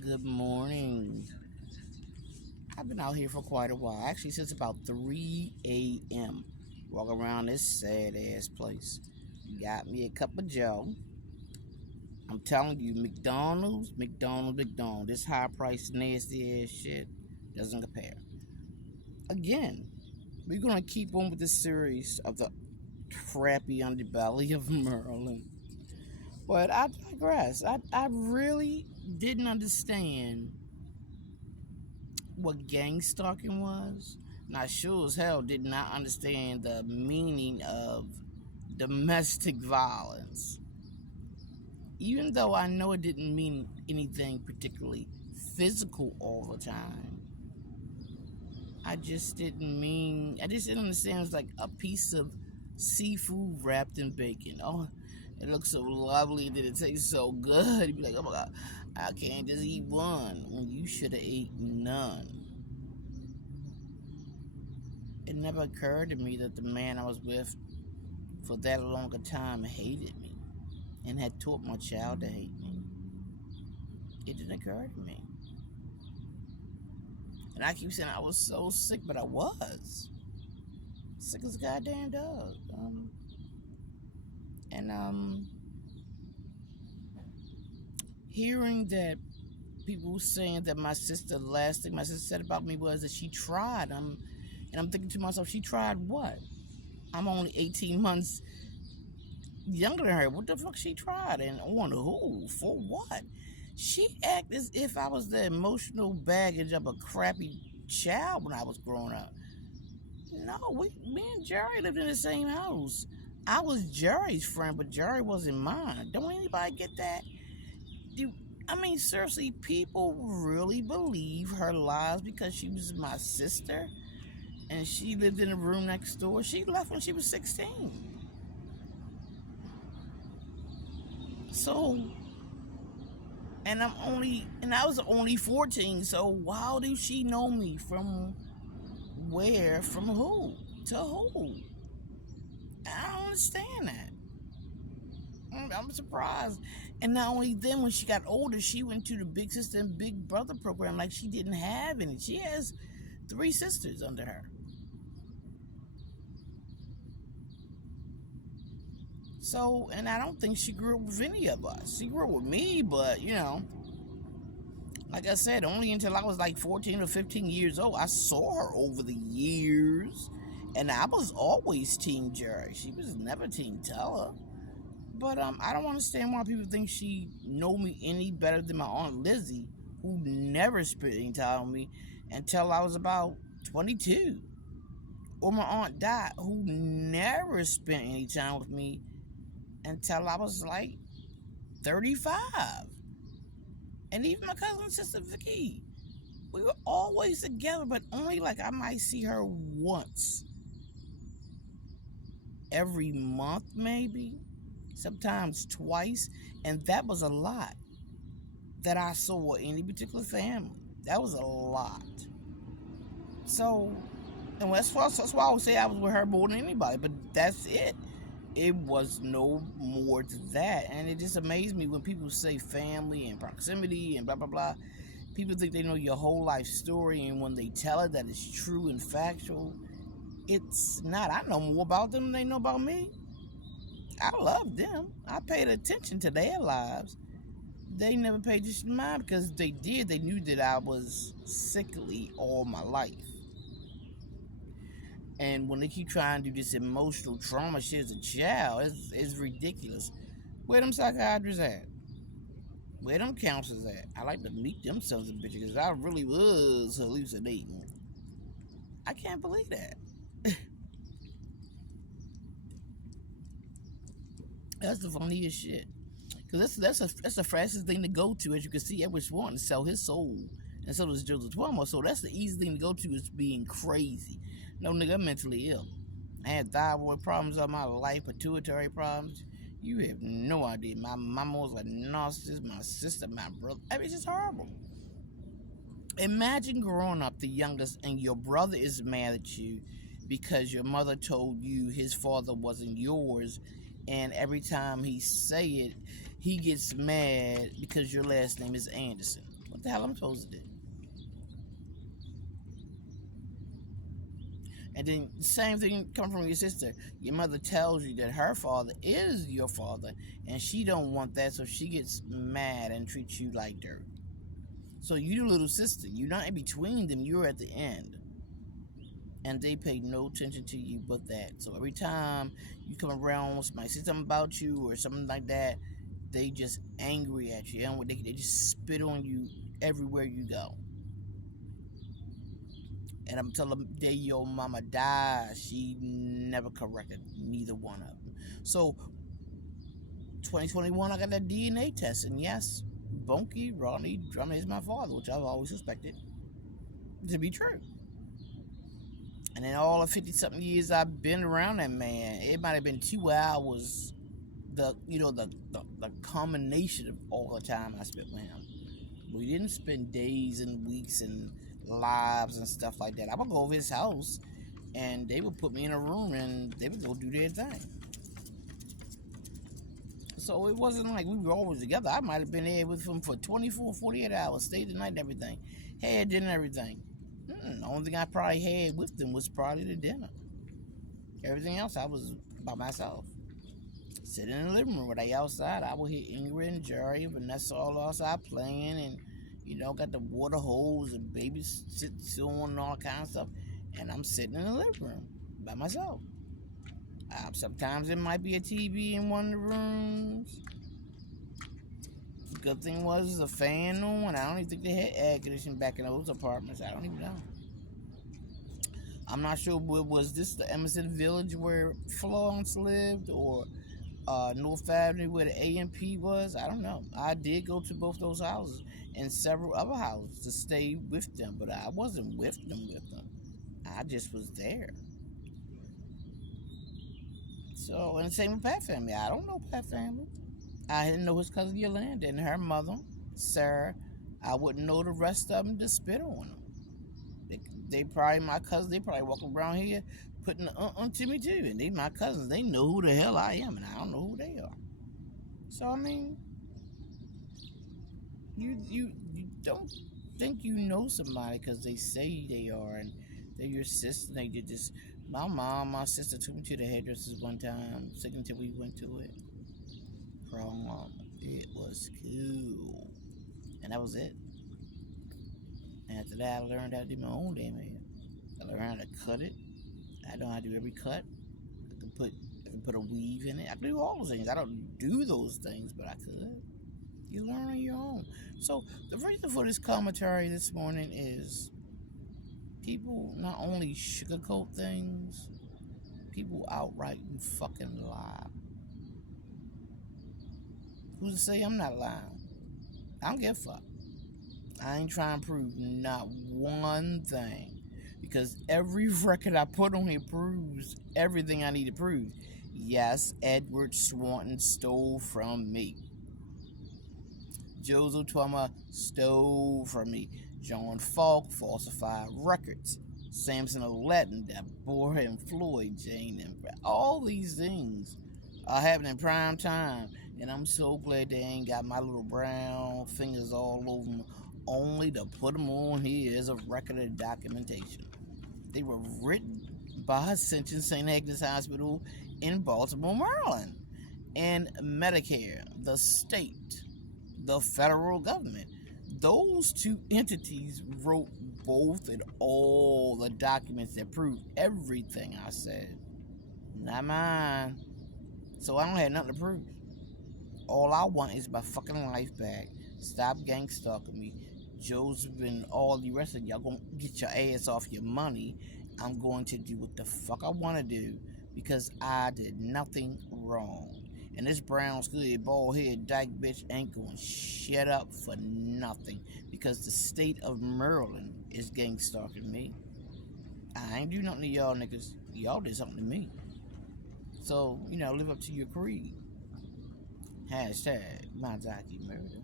Good morning. I've been out here for quite a while, actually since about 3 a.m. Walking around this sad ass place. Got me a cup of Joe. I'm telling you, McDonald's. This high price, nasty ass shit doesn't compare. Again, we're gonna keep on with this series of the crappy underbelly of Maryland. But I digress. I really didn't understand what gang stalking was. And I sure as hell did not understand the meaning of domestic violence. Even though I know it didn't mean anything particularly physical all the time, I just didn't understand it was like a piece of seafood wrapped in bacon. Oh, it looks so lovely, and it tastes so good. You'd be like, oh my God, I can't just eat one when you should have ate none. It never occurred to me that the man I was with for that long a time hated me and had taught my child to hate me. It didn't occur to me. And I keep saying I was so sick, but I was. Sick as a goddamn dog. Hearing that people saying that the last thing my sister said about me was that she tried. And I'm thinking to myself, she tried what? I'm only 18 months younger than her. What the fuck she tried? And on who? For what? She acted as if I was the emotional baggage of a crappy child when I was growing up. No, me and Jerry lived in the same house. I was Jerry's friend, but Jerry wasn't mine. Don't anybody get that? Seriously, people really believe her lies because she was my sister and she lived in a room next door. She left when she was 16. So, and I was only 14, so how do she know me? From where? From who? To who? I don't understand that. I'm surprised. And not only then, when she got older, she went to the Big Sister and Big Brother program like she didn't have any. She has 3 sisters under her. So, and I don't think she grew up with any of us. She grew up with me, but, like I said, only until I was like 14 or 15 years old. I saw her over the years, and I was always Team Jerry. She was never Team Teller. But I don't understand why people think she know me any better than my Aunt Lizzie, who never spent any time on me until I was about 22. Or my Aunt Dot, who never spent any time with me until I was like 35. And even my cousin and sister Vicky. We were always together, but only like I might see her once every month, maybe. Sometimes twice, and that was a lot that I saw any particular family. That was a lot. So, and that's why I would say I was with her more than anybody, but that's it. It was no more to that, and it just amazed me when people say family and proximity and blah, blah, blah. People think they know your whole life story, and when they tell it that it's true and factual, it's not. I know more about them than they know about me. I loved them. I paid attention to their lives. They never paid attention to mine because they did. They knew that I was sickly all my life. And when they keep trying to do this emotional trauma shit as a child, it's ridiculous. Where them psychiatrists at? Where them counselors at? I like to meet them sons of bitches because I really was hallucinating. I can't believe that. That's the funniest shit. Because that's the fastest thing to go to. As you can see, Edward wanting to sell his soul. And so does Joseph Twelmo. So that's the easy thing to go to, is being crazy. No, nigga, I'm mentally ill. I had thyroid problems all my life, pituitary problems. You have no idea. My mama was a narcissist, my sister, my brother. It's just horrible. Imagine growing up the youngest and your brother is mad at you because your mother told you his father wasn't yours, and every time he say it, he gets mad because your last name is Anderson. What the hell I'm supposed to do? And then the same thing coming from your sister. Your mother tells you that her father is your father, and she don't want that, so she gets mad and treats you like dirt. So you the little sister. You're not in between them. You're at the end. And they pay no attention to you but that. So every time you come around, somebody say something about you or something like that, they just angry at you. And they just spit on you everywhere you go. And I'm telling them, day your mama died, she never corrected neither one of them. So 2021, I got that DNA test, and yes, Bonky Rodney Drummond is my father, which I've always suspected to be true. And in all the 50-something years I've been around that man, it might have been 2 hours, the combination of all the time I spent with him. We didn't spend days and weeks and lives and stuff like that. I would go over his house, and they would put me in a room, and they would go do their thing. So it wasn't like we were always together. I might have been there with him for 24, 48 hours, stayed the night and everything, had dinner and everything. The only thing I probably had with them was probably the dinner. Everything else, I was by myself. Sitting in the living room. When they outside, I would hear Ingrid and Jerry and Vanessa all outside playing, and got the water hose and babies sitting on and all kind of stuff. And I'm sitting in the living room by myself. Sometimes there might be a TV in one of the rooms. The good thing was the fan on. I don't even think they had air conditioning back in those apartments. I don't even know. I'm not sure, was this the Emerson Village where Florence lived, or North Avenue where the A&P was? I don't know. I did go to both those houses and several other houses to stay with them, but I wasn't with them. I just was there. So, and the same with Pat family. I don't know Pat family. I didn't know his cousin Yolanda and her mother, Sarah. I wouldn't know the rest of them to spit on them. They probably my cousins. They probably walk around here putting the to me too. And they my cousins. They know who the hell I am, and I don't know who they are. So I mean, you don't think you know somebody because they say they are, and they're your sister. They did this. My sister took me to the hairdressers one time. Sick until we went to it. It was cool, and that was it. And after that, I learned how to do my own damn hair. I learned how to cut it. I know how to do every cut. I can put a weave in it. I can do all those things. I don't do those things, but I could. You learn on your own. So the reason for this commentary this morning is people not only sugarcoat things, people outright fucking lie. Who's to say I'm not lying? I don't give a fuck. I ain't trying to prove not one thing, because every record I put on here proves everything I need to prove. Yes, Edward Swanton stole from me. Joseph Twama stole from me. John Falk falsified records. Samson Aladdin, Deborah and Floyd, Jane and all these things are happening in prime time, and I'm so glad they ain't got my little brown fingers all over them, only to put them on here as a record of documentation. They were written by Ascension St. Agnes Hospital in Baltimore, Maryland, and Medicare, the state, the federal government. Those two entities wrote both and all the documents that prove everything I said. Not mine. So I don't have nothing to prove. All I want is my fucking life back. Stop gang stalking me. Joseph and all the rest of y'all gonna get your ass off your money. I'm going to do what the fuck I want to do because I did nothing wrong. And this brown skin, bald head, dyke bitch ain't gonna shut up for nothing because the state of Maryland is gang stalking me. I ain't do nothing to y'all niggas. Y'all did something to me. So, live up to your creed. Hashtag Mazaki murder.